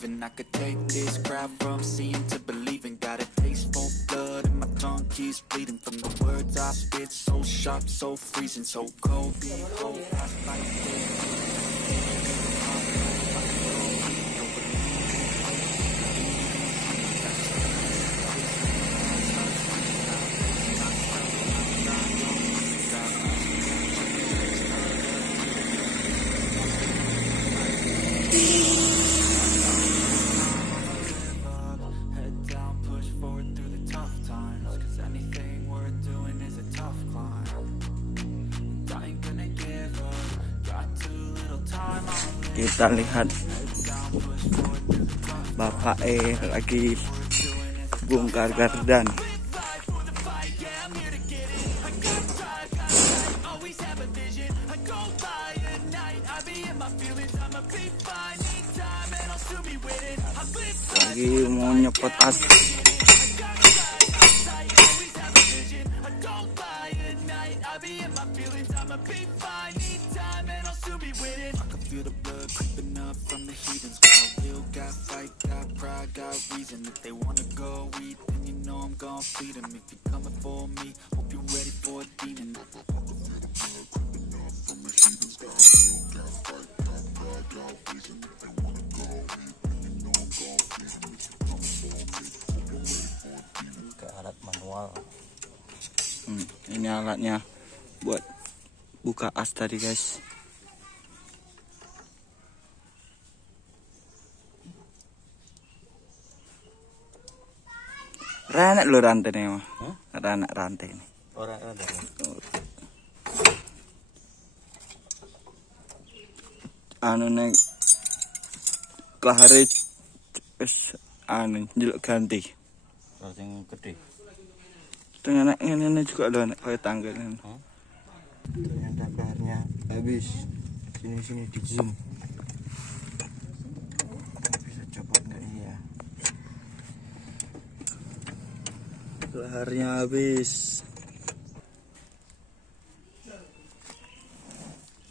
leaving. I could take this crowd from seeing to believing. Got a taste for blood and my tongue keeps bleeding from the words I spit. So sharp, so freezing, so cold. Behold, I fight kita lihat bapak lagi bongkar gardan. Lagi mau nyepot as. Feel the blood creeping up from the heathens. Got will, got fight, got pride, got reason. If they wanna go eat, then you know I'm gon' feed them. If you're coming for me, hope you're ready for a demon. Ke alat manual. Ini alatnya buat buka as tadi, guys. Renek lo rantai nih mah, renek rantai ini. Orang rantai. Anu nek kahare anu jeluk ganti. Sing gede. Tengah ini juga ada kayak tangga ini. Ternyata kaharnya habis. Sini di zoom. Bisa copot nggak ya? Leharnya habis.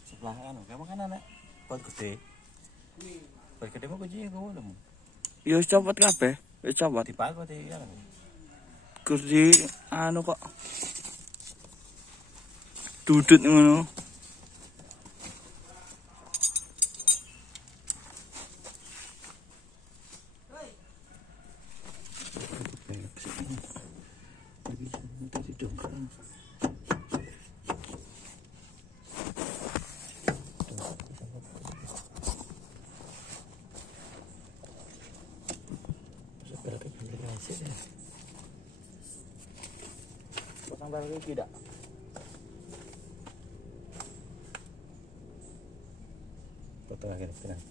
Sebelah anu, kamu kan anak pot gede. Pot gede mau kuncinya kau dong. Yo copot kabeh, wis copot. Dipaku ti ya. Kursi anu kok. Dudut ngono. Potong baru tidak. Potong lagi tenang.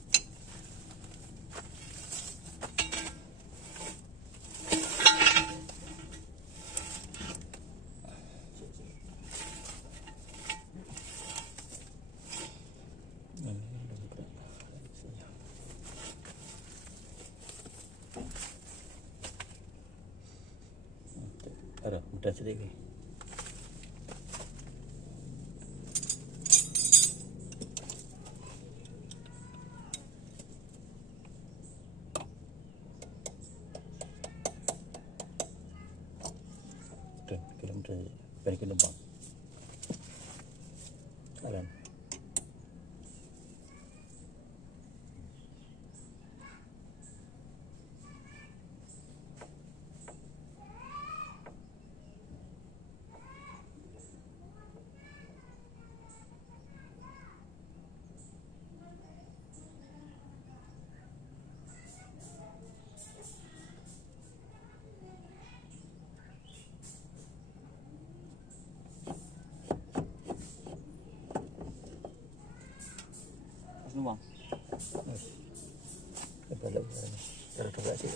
Ada mudah sedikit. Dan kilometer berikan lubang. Kalian. Nuang. Balik. Cara sih.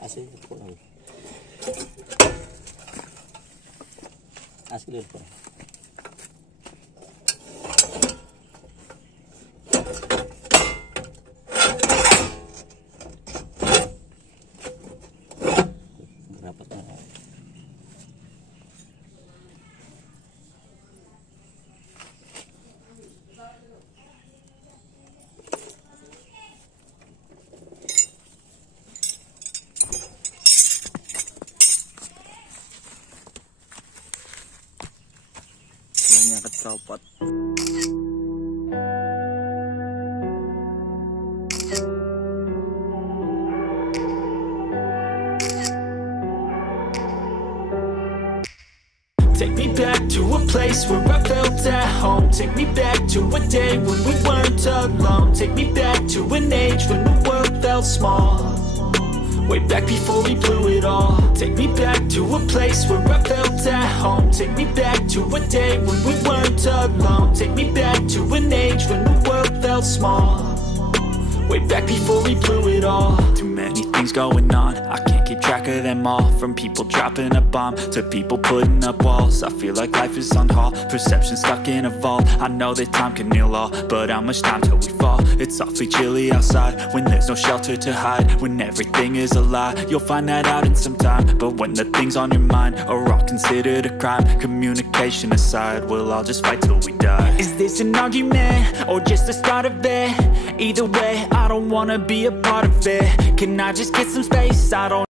Asli kurang. Asli kurang. Banyak kecopot. Take me back to a place where I felt at home. Take me back to a day when we weren't alone. Take me back to an age when the world felt small. Way back before we blew it all. Take me back to a place where I felt at home. Take me back to a day when we weren't alone. Take me back to an age when the world felt small. Way back before we blew it all. Too many things going on, I can't keep track of them all. From people dropping a bomb to people putting up walls. I feel like life is on hold, perception stuck in a vault. I know that time can heal all, but how much time till we fall? It's awfully chilly outside when there's no shelter to hide. When everything is a lie, you'll find that out in some time. But when the things on your mind are all considered a crime, communication aside, we'll all just fight till we die. Is this an argument or just the start of it? Either way, I don't wanna be a part of it. Can I just get some space? I don't